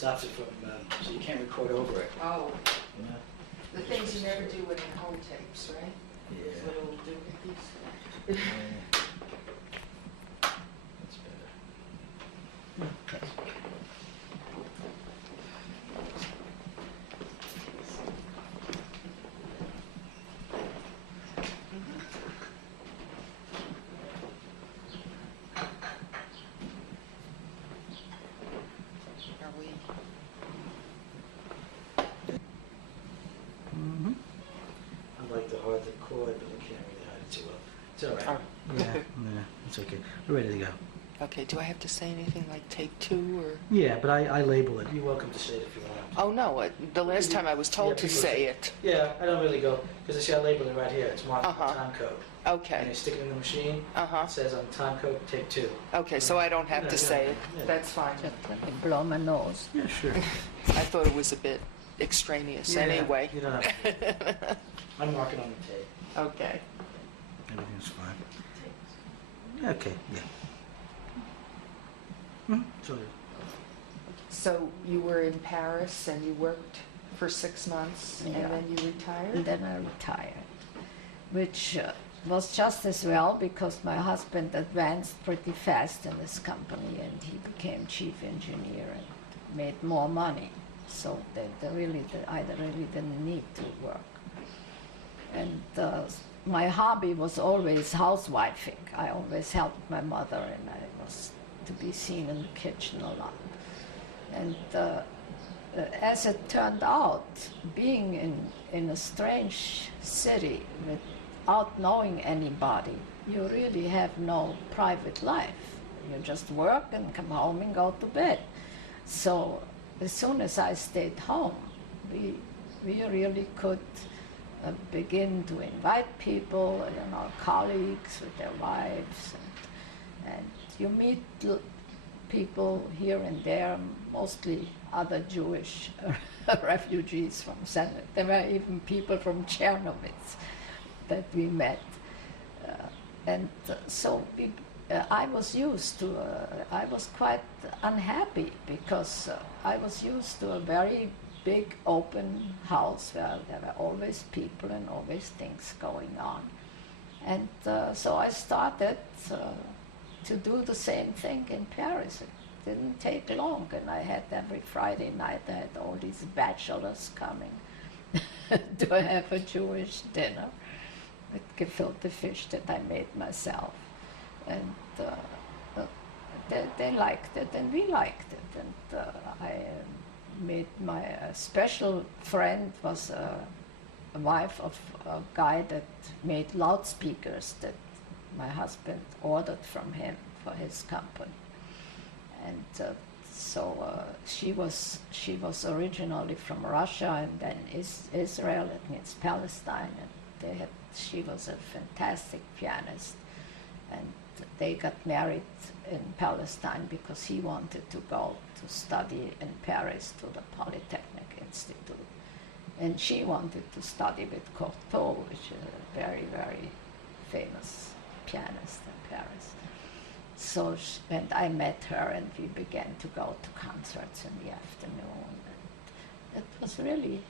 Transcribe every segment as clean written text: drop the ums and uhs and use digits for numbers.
stops it from, so you can't record over it. Oh, You know? the things you never do with home tapes, right? Yeah. Little doohickeys. Yeah. That's better. Okay. Are we? Mm-hmm. I like the hard to chord, but I can't really hide it too well. It's all right. Yeah, it's okay. We're ready to go. Okay, do I have to say anything like take two or? Yeah, but I label it. You're welcome to say it if you want. Oh, no, the last time I was told to people say it. Yeah, I don't really go, because I see I label it right here. It's marked on the Uh-huh. time code. And Okay, you stick it in the machine, uh-huh. it says on time code, take two. Okay, so I don't have Yeah, to yeah, say it. yeah. That's fine. Just let me blow my nose. Yeah, sure. I thought it was a bit extraneous Yeah, anyway. You don't have to. I'm marking on the tape. Okay. Everything's fine. Okay, yeah. So, So you were in Paris and you worked for 6 months and Yeah. then you retired? and then I retired, which was just as well because my husband advanced pretty fast in this company and he became chief engineer and made more money. So I really didn't need to work. And my hobby was always housewifing. I always helped my mother and I was to be seen in the kitchen a lot. And as it turned out, being in a strange city without knowing anybody, you really have no private life. You just work and come home and go to bed. So as soon as I stayed home, we really could begin to invite people, colleagues with their wives, and you meet people here and there, mostly other Jewish refugees from Senate. There were even people from Chernobyl that we met. I was used to, I was quite unhappy because I was used to a very big open house where there were always people and always things going on. And so I started to do the same thing in Paris. It didn't take long, and I had every Friday night, I had all these bachelors coming to have a Jewish dinner with gefilte fish that I made myself. And they liked it, and we liked it. And I made my special friend was a wife of a guy that made loudspeakers that my husband ordered from him for his company. And she was originally from Russia and then Israel, that means Palestine, and she was a fantastic pianist. And they got married in Palestine because he wanted to go to study in Paris to the Polytechnic Institute. And she wanted to study with Cortot, which is a very, very famous pianist in Paris. So, and I met her and we began to go to concerts in the afternoon. And it was really,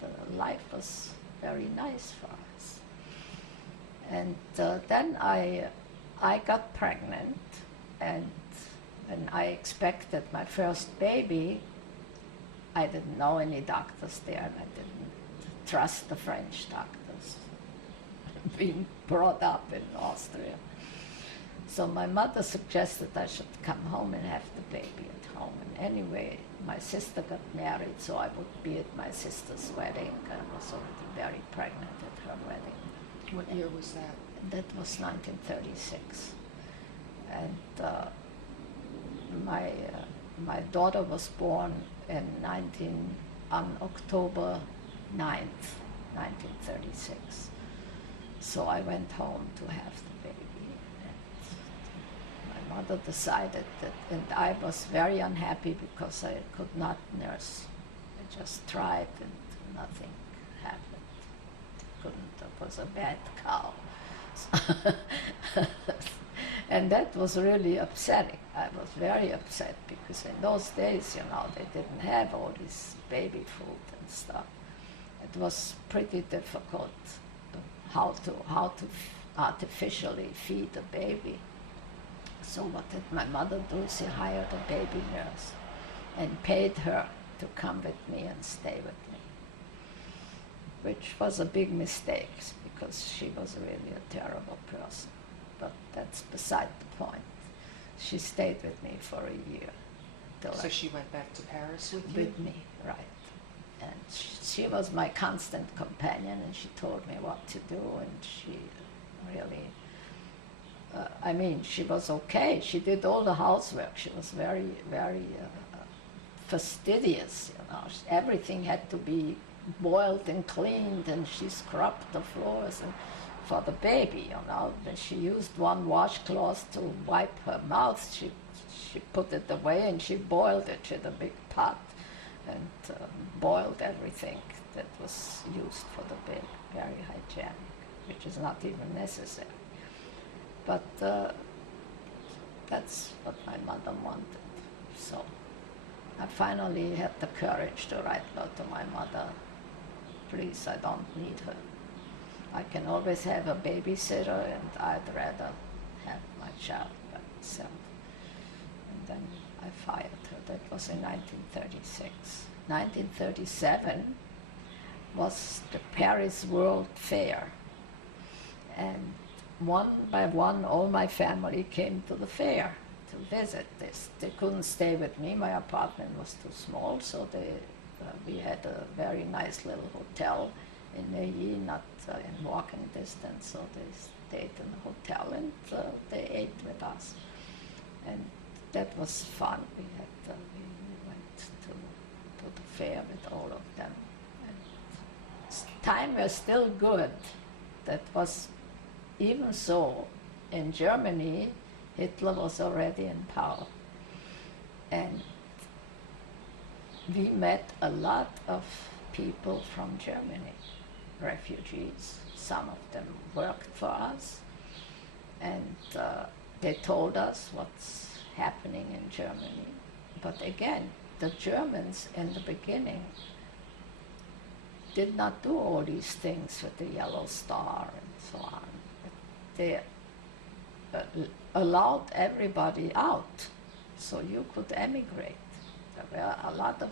the life was very nice for us. And then I got pregnant, and when I expected my first baby, I didn't know any doctors there, and I didn't trust the French doctors, being brought up in Austria. So my mother suggested I should come home and have the baby at home. And anyway, my sister got married, so I would be at my sister's wedding. I was already very pregnant at her wedding. What year was that? That was 1936. And my daughter was born on October 9th, 1936. So I went home to have the baby. And my mother decided that, and I was very unhappy because I could not nurse. I just tried and nothing happened. Couldn't, I was a bad cow. And that was really upsetting. I was very upset because in those days, they didn't have all this baby food and stuff. It was pretty difficult how to artificially feed a baby. So what did my mother do? She hired a baby nurse and paid her to come with me and stay with me, which was a big mistake because she was really a terrible person. But that's beside the point. She stayed with me for a year. So she went back to Paris with you? With me, right. And she was my constant companion, and she told me what to do, and she really, she was okay. She did all the housework. She was very, very fastidious, Everything had to be boiled and cleaned, and she scrubbed the floors and for the baby, When she used one washcloth to wipe her mouth, she put it away and she boiled it in a big pot and boiled everything that was used for the baby. Very hygienic, which is not even necessary. But that's what my mother wanted. So I finally had the courage to write to my mother, please, I don't need her. I can always have a babysitter, and I'd rather have my child by myself. And then I fired her. That was in 1936. 1937 was the Paris World Fair. And one by one, all my family came to the fair to visit this. They couldn't stay with me. My apartment was too small, so we had a very nice little hotel in Neuilly, not in walking distance, so they stayed in the hotel and they ate with us. And that was fun. We went to the fair with all of them. And time was still good. That was, even so, in Germany, Hitler was already in power. And we met a lot of people from Germany, refugees. Some of them worked for us, and they told us what's happening in Germany. But again, the Germans in the beginning did not do all these things with the Yellow Star and so on. They allowed everybody out, so you could emigrate. There were a lot of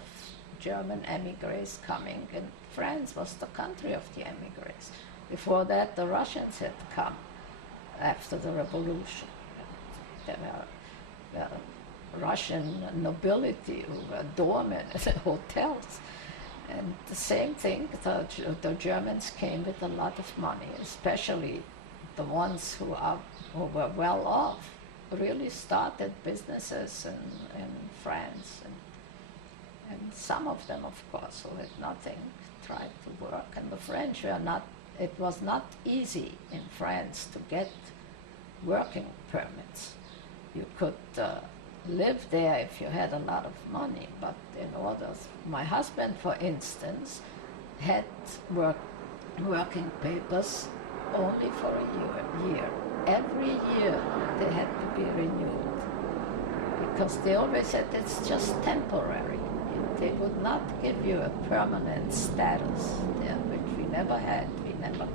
German emigres coming, and France was the country of the emigres. Before that, the Russians had come after the revolution. There were Russian nobility who were doormen in hotels. And the same thing, the Germans came with a lot of money, especially the ones who were well off, really started businesses in France. And some of them, of course, who had nothing, tried to work. And the French were not, it was not easy in France to get working permits. You could live there if you had a lot of money, but in order, my husband, for instance, had working papers only for a year. Every year they had to be renewed, because they always said it's just temporary. They would not give you a permanent status there, which we never had. We never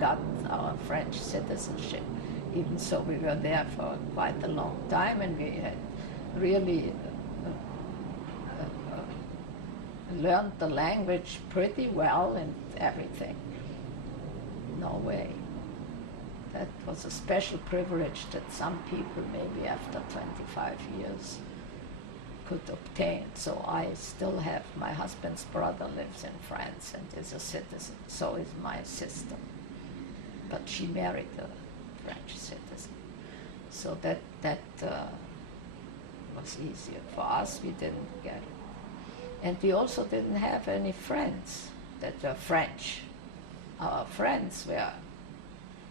got our French citizenship, even so we were there for quite a long time, and we had really learned the language pretty well and everything. No way. That was a special privilege that some people, maybe after 25 years, could obtain. So I still have, my husband's brother lives in France and is a citizen, so is my sister. But she married a French citizen. So that was easier. For us, we didn't get it. And we also didn't have any friends that were French. Our friends were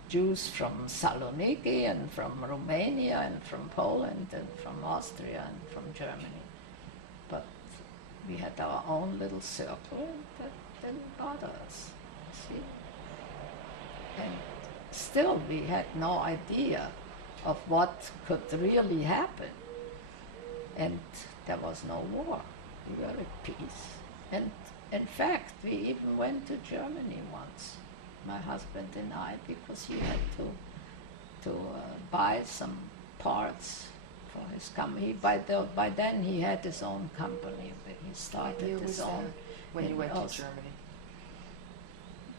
Jews from Saloniki and from Romania and from Poland and from Austria and from Germany. But we had our own little circle, and that didn't bother us, see. And still we had no idea of what could really happen. And there was no war. We were at peace. And in fact, we even went to Germany once, my husband and I, because he had to buy some parts for his company. By then he had his own company. He started his own. When you went to also- Germany?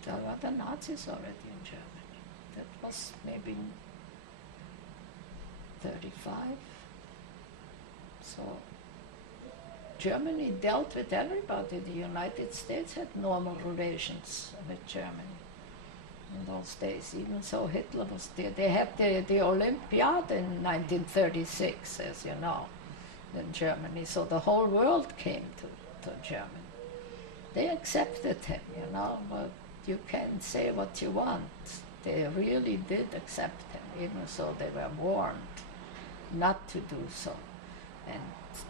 There were the Nazis already in Germany. That was maybe 35. So Germany dealt with everybody. The United States had normal relations with Germany in those days. Even so, Hitler was there. They had the Olympiad in 1936, as you know, in Germany. So the whole world came to Germany. They accepted him, you know, but you can say what you want. They really did accept him, even so they were warned not to do so. And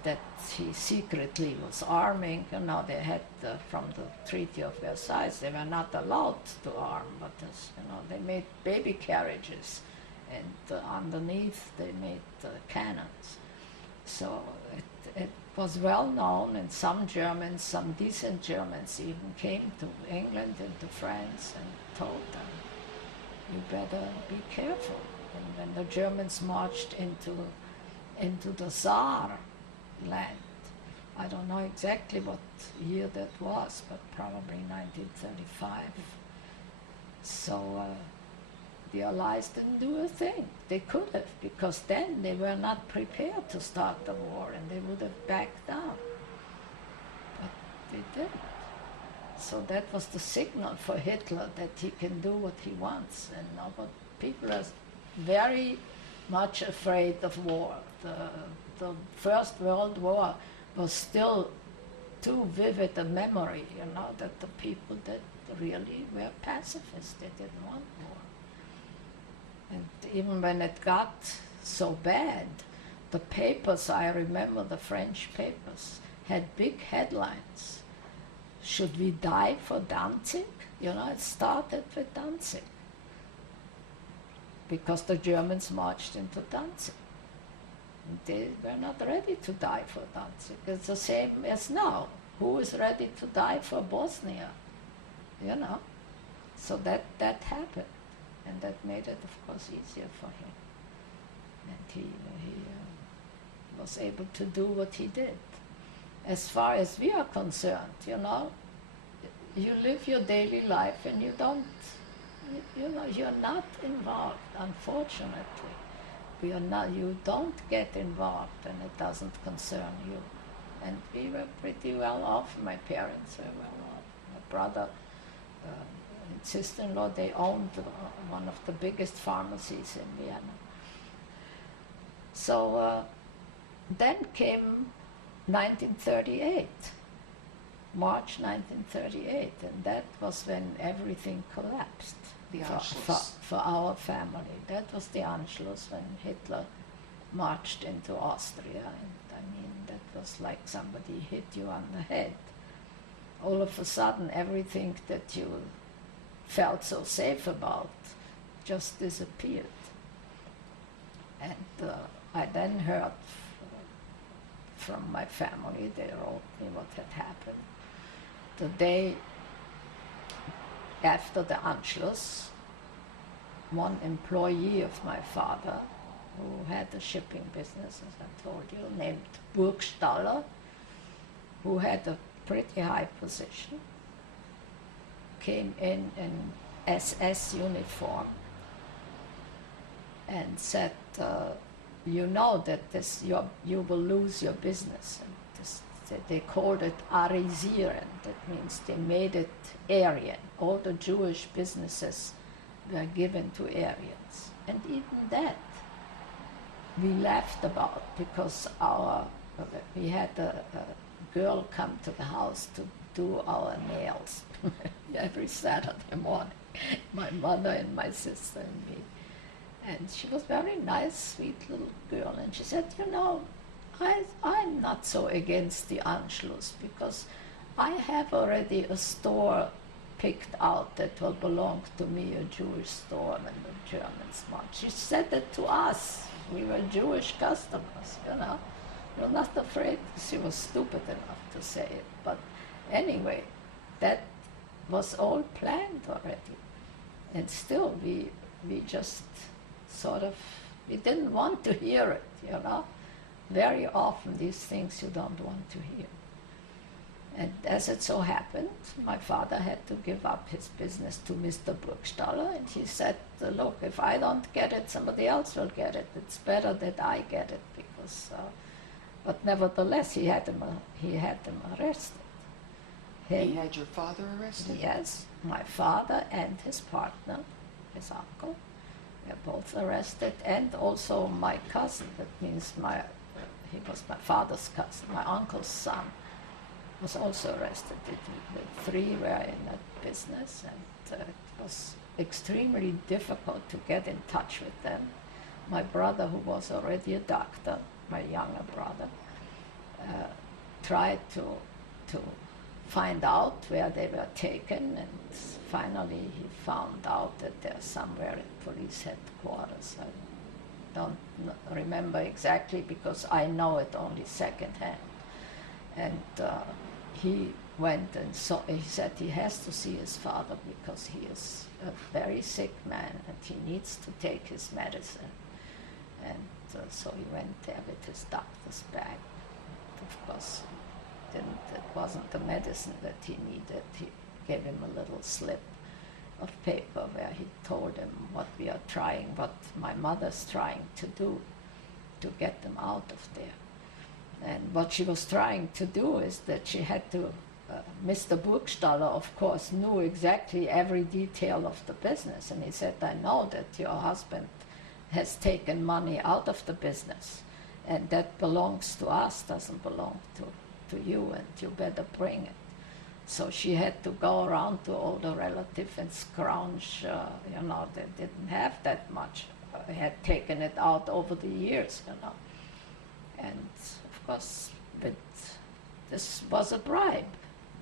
that he secretly was arming, you know, they had, from the Treaty of Versailles, they were not allowed to arm, but as, you know, they made baby carriages, and underneath they made cannons. So it was well known, and some Germans, some decent Germans even came to England and to France and told them, you better be careful. And when the Germans marched into the Tsar land, I don't know exactly what year that was, but probably 1935. So the Allies didn't do a thing. They could have, because then they were not prepared to start the war, and they would have backed down. But they didn't. So that was the signal for Hitler that he can do what he wants. And now, but people are very much afraid of war. The First World War was still too vivid a memory, you know, that the people that really were pacifists, they didn't want war. And even when it got so bad, the papers, I remember the French papers, had big headlines. Should we die for Danzig? You know, it started with Danzig, because the Germans marched into Danzig. They were not ready to die for Danzig. It's the same as now. Who is ready to die for Bosnia? You know? So that happened. And that made it, of course, easier for him. And he was able to do what he did. As far as we are concerned, you know, you live your daily life and you don't, you know, you're not involved, unfortunately. You don't get involved, and it doesn't concern you. And we were pretty well off. My parents were well off. My brother and sister-in-law, they owned one of the biggest pharmacies in Vienna. So then came 1938, March 1938, and that was when everything collapsed. The Anschluss. For our family. That was the Anschluss, when Hitler marched into Austria. And I mean, that was like somebody hit you on the head. All of a sudden, everything that you felt so safe about just disappeared. And I then heard from my family, they wrote me what had happened. The day after the Anschluss, one employee of my father, who had a shipping business, as I told you, named Burgstaller, who had a pretty high position, came in SS uniform and said, you know that you will lose your business. And they called it Arisieren. That means they made it Aryan. All the Jewish businesses were given to Aryans. And even that we laughed about, because we had a girl come to the house to do our nails every Saturday morning, my mother and my sister and me. And she was very nice, sweet little girl. And she said, you know, I'm not so against the Anschluss, because I have already a store picked out that will belong to me, a Jewish store when the Germans marched. She said it to us. We were Jewish customers, you know. We're not afraid. She was stupid enough to say it. But anyway, that was all planned already. And still, we just sort of, we didn't want to hear it, you know. Very often these things you don't want to hear. And as it so happened, my father had to give up his business to Mr. Burgstaller, and he said, look, if I don't get it, somebody else will get it. It's better that I get it, because, but nevertheless, he had them arrested. He had your father arrested? Yes, my father and his partner, his uncle, were both arrested, and also my cousin, that means he was my father's cousin, my uncle's son, was also arrested. The three were in that business, and it was extremely difficult to get in touch with them. My brother, who was already a doctor, my younger brother, tried to find out where they were taken, and finally he found out that they're somewhere at police headquarters. I don't remember exactly because I know it only secondhand. And he went and he said he has to see his father because he is a very sick man and he needs to take his medicine. And so he went there with his doctor's bag. Of course, it wasn't the medicine that he needed. He gave him a little slip of paper where he told him what my mother's trying to do to get them out of there. And what she was trying to do is that she had to, Mr. Burgstaller, of course, knew exactly every detail of the business. And he said, I know that your husband has taken money out of the business, and that belongs to us, doesn't belong to you, and you better bring it. So she had to go around to all the relatives and scrounge, they didn't have that much. Had taken it out over the years, And of course, this was a bribe.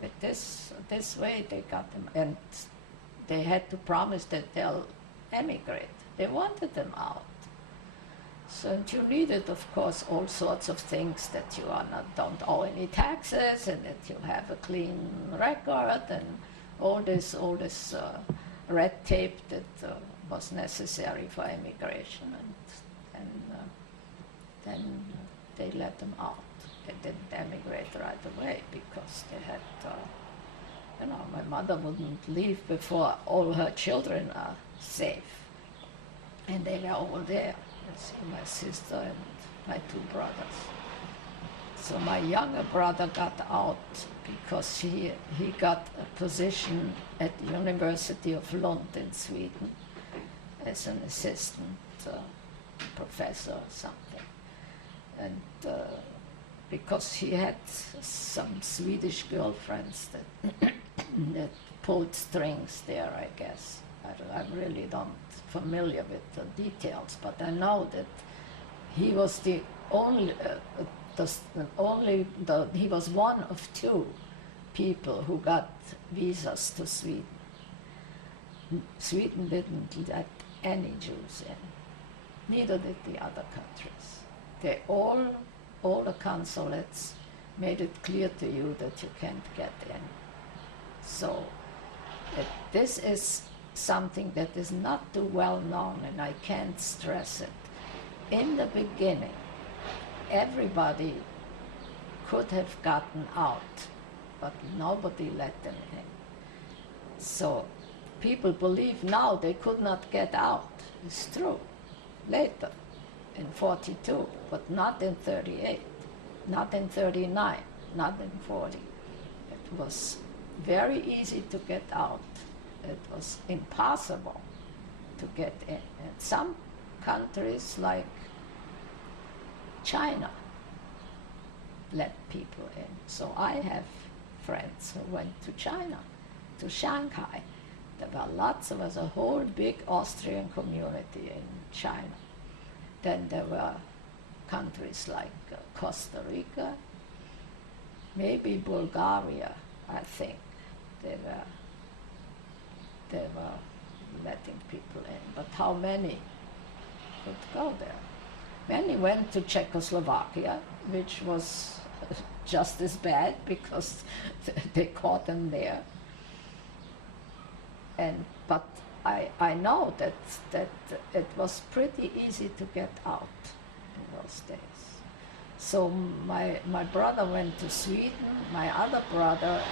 With this way they got them, and they had to promise that they'll emigrate. They wanted them out. So you needed, of course, all sorts of things, that you don't owe any taxes, and that you have a clean record, and all this red tape that was necessary for immigration, and then they let them out. They didn't emigrate right away because they had, my mother wouldn't leave before all her children are safe, and they were all there. My sister and my two brothers. So my younger brother got out because he got a position at the University of Lund in Sweden as an assistant professor or something. And because he had some Swedish girlfriends that pulled strings there, I guess. I really don't familiar with the details, but I know that he was the only, he was one of two people who got visas to Sweden. Sweden didn't let any Jews in, neither did the other countries. They all the consulates made it clear to you that you can't get in. So this is something that is not too well known, and I can't stress it. In the beginning, everybody could have gotten out, but nobody let them in. So people believe now they could not get out. It's true. Later, in 42, but not in 38, not in 39, not in 40. It was very easy to get out. It was impossible to get in. And some countries like China let people in. So I have friends who went to China, to Shanghai. There was a whole big Austrian community in China. Then there were countries like Costa Rica, maybe Bulgaria, I think. They were they were letting people in. But how many could go there? Many went to Czechoslovakia, which was just as bad because they caught them there. But I know that it was pretty easy to get out in those days. So my brother went to Sweden, my other brother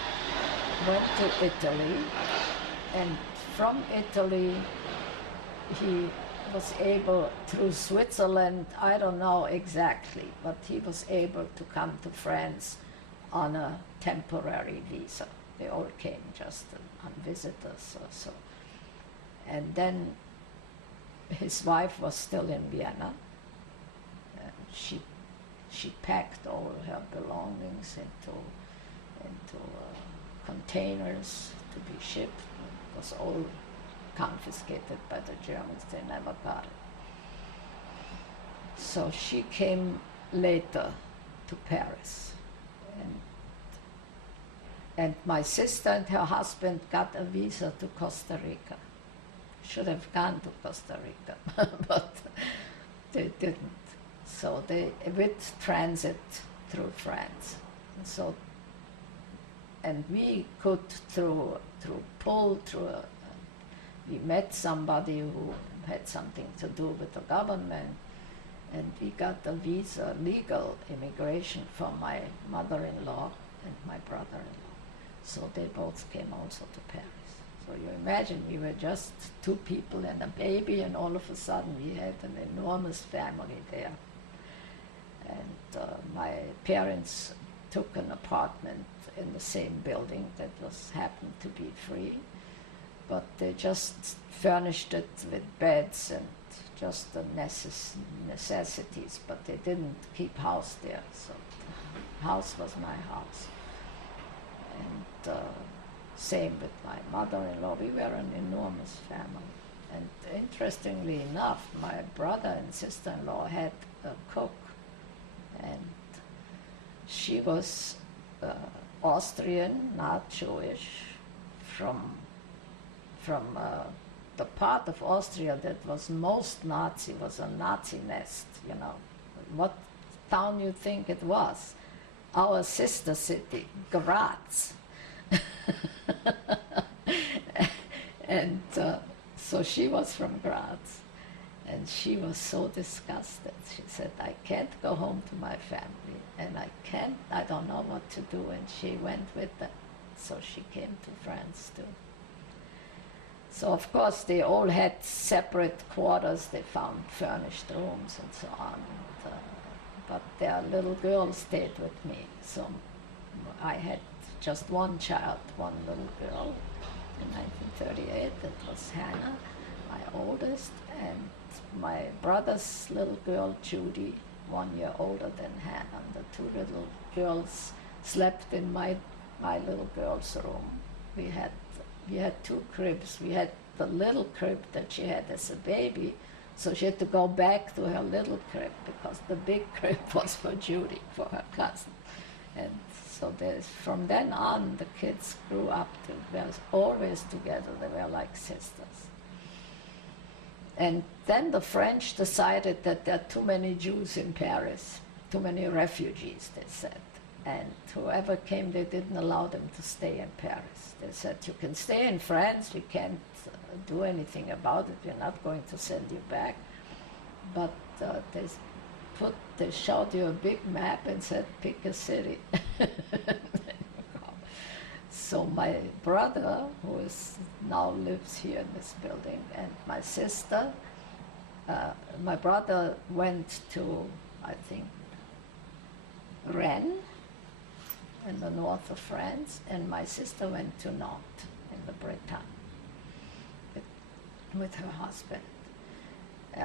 went to Italy, and from Italy he was able, through Switzerland, I don't know exactly, but he was able to come to France on a temporary visa. They all came just on visitors or so. And then his wife was still in Vienna. And she packed all her belongings into containers to be shipped. It was all confiscated by the Germans. They never got it. So she came later to Paris. And my sister and her husband got a visa to Costa Rica. Should have gone to Costa Rica, but they didn't. So they, with transit through France. And we could, we met somebody who had something to do with the government, and we got a visa, legal immigration, for my mother-in-law and my brother-in-law. So they both came also to Paris. So you imagine, we were just two people and a baby, and all of a sudden we had an enormous family there. And my parents took an apartment in the same building that happened to be free, but they just furnished it with beds and just the necessities, but they didn't keep house there. So the house was my house. And same with my mother-in-law. We were an enormous family. And interestingly enough, my brother and sister-in-law had a cook, and she was Austrian, not Jewish, from the part of Austria that was most Nazi, was a Nazi nest, you know. What town you think it was? Our sister city, Graz. And so she was from Graz, and she was so disgusted. She said, I can't go home to my family, and I don't know what to do, and she went with them. So she came to France too. So of course they all had separate quarters, they found furnished rooms and so on, but their little girl stayed with me. So I had just one child, one little girl in 1938, that was Hannah, my oldest, and my brother's little girl, Judy, 1 year older than Hannah. The two little girls slept in my little girl's room. We had two cribs. We had the little crib that she had as a baby, so she had to go back to her little crib because the big crib was for Judy, for her cousin. And so from then on, the kids grew up they were always together. They were like sisters. And then the French decided that there are too many Jews in Paris, too many refugees, they said. And whoever came, they didn't allow them to stay in Paris. They said, you can stay in France, we can't do anything about it, we're not going to send you back. But they showed you a big map and said, pick a city. So my brother, who now lives here in this building, and my sister, my brother went to, I think, Rennes, in the north of France, and my sister went to Nantes in the Bretagne with her husband.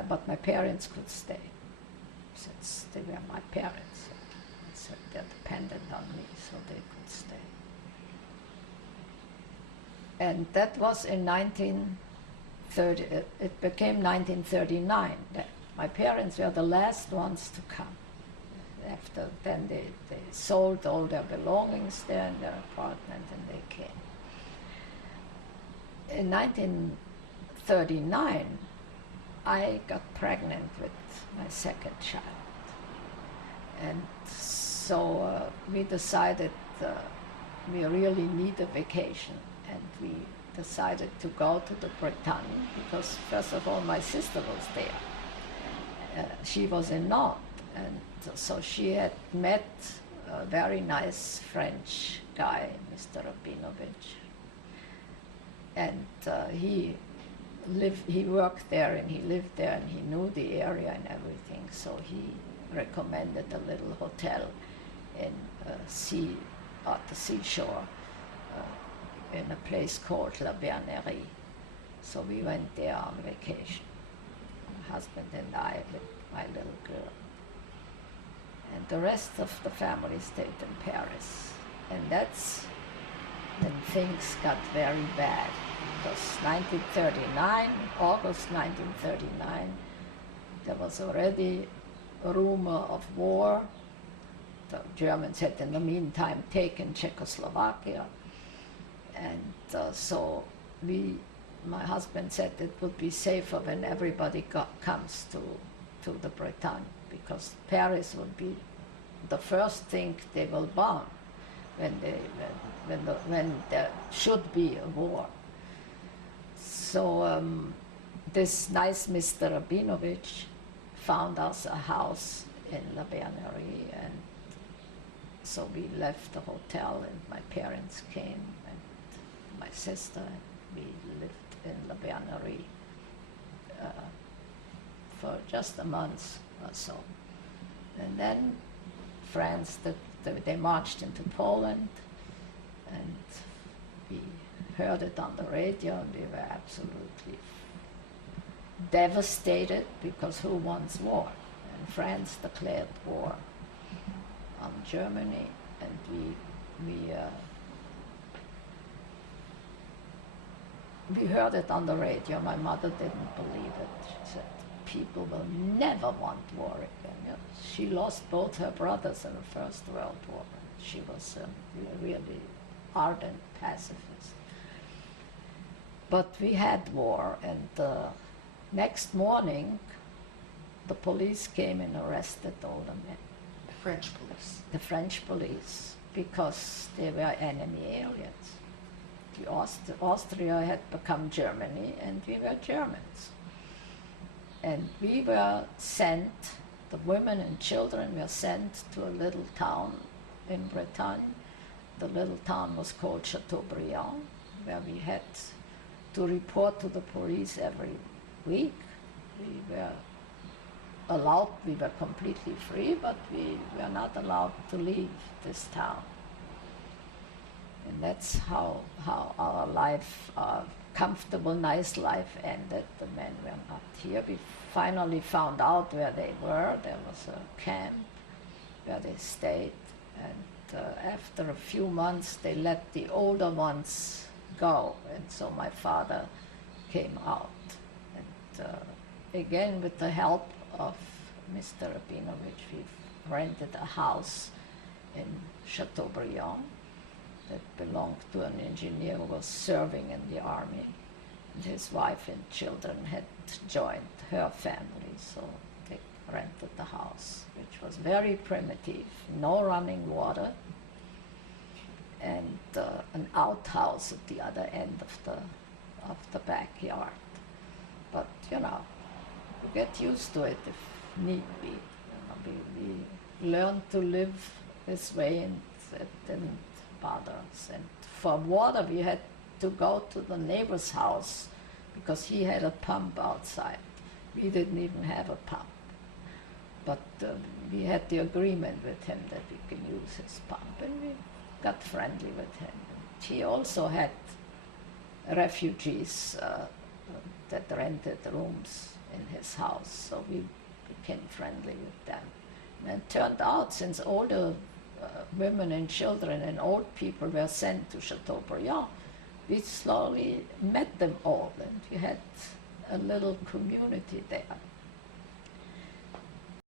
But my parents could stay, since they were my parents. So they're dependent on me, so they could stay. And that was in 1930, it became 1939. My parents were the last ones to come. After then they sold all their belongings there in their apartment, and they came. in 1939, I got pregnant with my second child. And so we decided we really need a vacation, and we decided to go to the Bretagne because, first of all, my sister was there. She was in Nantes, and so she had met a very nice French guy, Mr. Rabinovich, and he worked there and he lived there and he knew the area and everything, so he recommended a little hotel in at the seashore in a place called La Bernerie. So we went there on vacation, my husband and I with my little girl. And the rest of the family stayed in Paris. And that's when things got very bad, because 1939, August 1939, there was already a rumor of war. The Germans had in the meantime taken Czechoslovakia. And so my husband said it would be safer when everybody comes to the Bretagne, because Paris would be the first thing they will bomb when there should be a war. So this nice Mr. Rabinovich found us a house in La Bernerie, and so we left the hotel and my parents came and my sister, and we lived in La Bernerie for just a month or so. And then France, they marched into Poland, and we heard it on the radio, and we were absolutely devastated, because who wants war? And France declared war on Germany, and we heard it on the radio. My mother didn't believe it. She said, people will never want war again. You know, she lost both her brothers in the First World War. She was a really ardent pacifist. But we had war, and next morning the police came and arrested all the men. The French police. The French police, because they were enemy aliens. Austria had become Germany, and we were Germans. And we were sent, the women and children were sent to a little town in Bretagne. The little town was called Chateaubriand, where we had to report to the police every week. We were allowed, we were completely free, but we were not allowed to leave this town. And that's how our life, our comfortable, nice life ended. The men were not here. We finally found out where they were. There was a camp where they stayed. And after a few months, they let the older ones go. And so my father came out. And again, with the help of Mr. Rabinovich, we rented a house in Chateaubriand that belonged to an engineer who was serving in the army. And his wife and children had joined her family, so they rented the house, which was very primitive, no running water, and an outhouse at the other end of the backyard. But you know, you get used to it if need be. You know, we learned to live this way, and it didn't bother us. And for water, we had to go to the neighbor's house because he had a pump outside. We didn't even have a pump. But we had the agreement with him that we can use his pump, and we got friendly with him. And he also had refugees that rented rooms in his house, so we became friendly with them. And it turned out, since older women and children and old people were sent to Chateaubriand, we slowly met them all, and we had a little community there.